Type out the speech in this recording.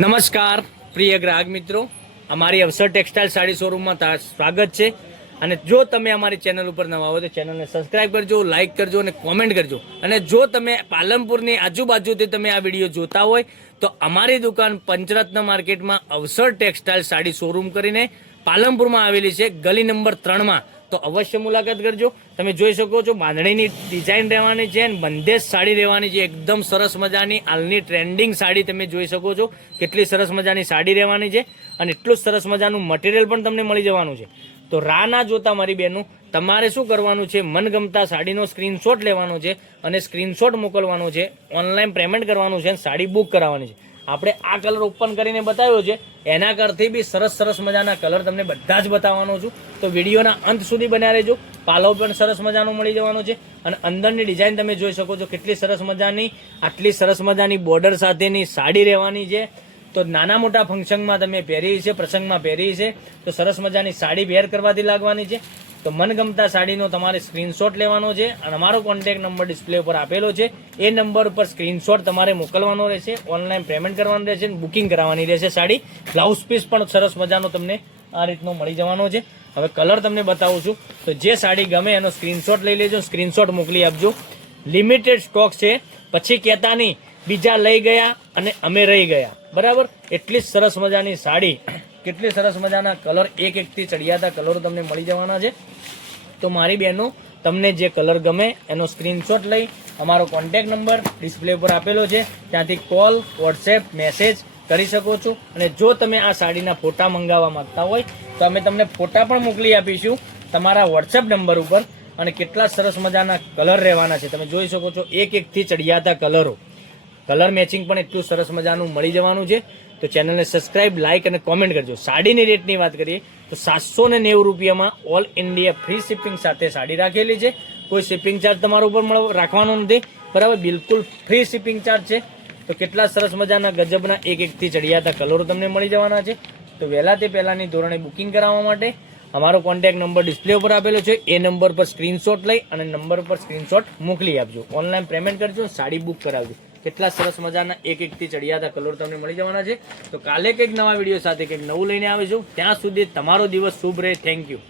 નમસ્કાર, પ્રિય ગ્રાહક મિત્રો. અમારી અવસર ટેક્સટાઇલ સાડી શોરૂમમાં સ્વાગત છે. અને જો તમે અમારી ચેનલ ઉપર નવા હો તો ચેનલને સબસ્ક્રાઇબ કરજો, લાઇક કરજો અને કોમેન્ટ કરજો. અને જો તમે પાલનપુરની આજુબાજુથી તમે આ વીડિયો જોતા હોય તો અમારી દુકાન પંચરત્ન માર્કેટમાં અવસર ટેક્સટાઇલ સાડી શોરૂમ કરીને પાલનપુરમાં આવેલી છે. ગલી નંબર ત્રણમાં. તો અવશ્ય મુલાકાત કરજો. તમે જોઈ શકો છો બાંધણીની ડિઝાઇન રહેવાની છે અને બંધેજ સાડી રહેવાની છે. એકદમ સરસ મજાની હાલની ટ્રેન્ડિંગ સાડી તમે જોઈ શકો છો. કેટલી સરસ મજાની સાડી રહેવાની છે અને એટલું સરસ મજાનું મટીરિયલ પણ તમને મળી જવાનું છે. તો રા ના જોતા મારી બહેનું, તમારે શું કરવાનું છે? મનગમતા સાડીનો સ્ક્રીનશોટ લેવાનો છે અને સ્ક્રીનશોટ મોકલવાનો છે. ઓનલાઈન પેમેન્ટ કરવાનું છે અને સાડી બુક કરાવવાની છે. આપણે આ કલર ઓપન કરીને બતાવ્યો છે. એના કરતી બી સરસ સરસ મજાના કલર તમને બધા જ બતાવવાનો છું. તો વિડીયોના અંત સુધી બન્યા રહેજો. પાલવ પણ સરસ મજાનો મળી જવાનો છે. અને અંદરની ડિઝાઇન તમે જોઈ શકો છો કેટલી સરસ મજાની, આટલી સરસ મજાની બોર્ડર સાથેની સાડી રહેવાની છે. તો નાના મોટા ફંક્શનમાં તમે પહેરી છે પ્રસંગમાં પહેરી છે તો સરસ મજાની સાડી વેર કરવાથી લાગવાની છે. તો મનગમતા સાડીનો તમારે સ્ક્રીનશોટ લેવાનો છે અને અમારો કોન્ટેક્ટ નંબર ડિસ્પ્લે ઉપર આપેલો છે. એ નંબર ઉપર સ્ક્રીનશોટ તમારે મોકલવાનો રહેશે ઓનલાઈન પેમેન્ટ કરવાનું રહેશે બુકિંગ કરવાની રહેશે સાડી. બ્લાઉઝ પીસ પણ સરસ મજાનો તમને આ રીતનો મળી જવાનો છે. હવે કલર તમને બતાવું છું. તો જે સાડી ગમે એનો સ્ક્રીનશોટ લઈ લેજો સ્ક્રીનશોટ મોકલી આપજો. લિમિટેડ સ્ટોક છે. પછી કહેતા નહીં બીજા લઈ ગયા અને અમે રહી ગયા. બરાબર? એટલી જ સરસ મજાની સાડી, કેટલી સરસ મજાના કલર એક એકથી ચડિયાતા કલરો તમને મળી જવાના છે. તો મારી બહેનો, તમને જે કલર ગમે એનો સ્ક્રીનશોટ લઈ, અમારો કોન્ટેક નંબર ડિસ્પ્લે ઉપર આપેલો છે. ત્યાંથી કોલ, વોટ્સએપ, મેસેજ કરી શકો છો. અને જો તમે આ સાડીના ફોટા મંગાવવા માંગતા હોય, તો અમે તમને ફોટા પણ મોકલી આપીશું તમારા વોટ્સએપ નંબર ઉપર. અને કેટલા સરસ મજાના કલર રહેવાના છે. તમે જોઈ શકો છો એક એકથી ચડિયાતા કલરો. કલર મેચિંગ પણ એટલું સરસ મજાનું મળી જવાનું છે. તો ચેનલને સબસ્ક્રાઇબ લાઇક અને કોમેન્ટ કરજો. સાડીની રેટની વાત કરીએ, તો સાતસો ને નેવું રૂપિયામાં ઓલ ઇન્ડિયા ફ્રી શિપિંગ સાથે સાડી રાખેલી છે. કોઈ શિપિંગ ચાર્જ તમારા ઉપર રાખવાનો નથી. બરાબર, બિલકુલ ફ્રી શિપિંગ ચાર્જ છે. તો કેટલા સરસ મજાના ગજબના એક એકથી ચડિયાતા કલરો તમને મળી જવાના છે. તો વહેલા તે પહેલાંની ધોરણે બુકિંગ કરાવવા માટે અમારો કોન્ટેક્ટ નંબર ડિસ્પ્લે ઉપર આપેલો છે. એ નંબર પર સ્ક્રીનશોટ લઈ અને નંબર પર સ્ક્રીનશોટ મોકલી આપજો. ઓનલાઈન પેમેન્ટ કરજો સાડી બુક કરાવજો. કેટલા સરસ મજાના એક એકથી ચડિયાતા કલર તમને મળી જવાના છે. તો કાલે કંઈક નવા વીડિયો સાથે કંઈક નવું લઈને આવીશું. ત્યાં સુધી તમારો દિવસ શુભ રહે. Thank you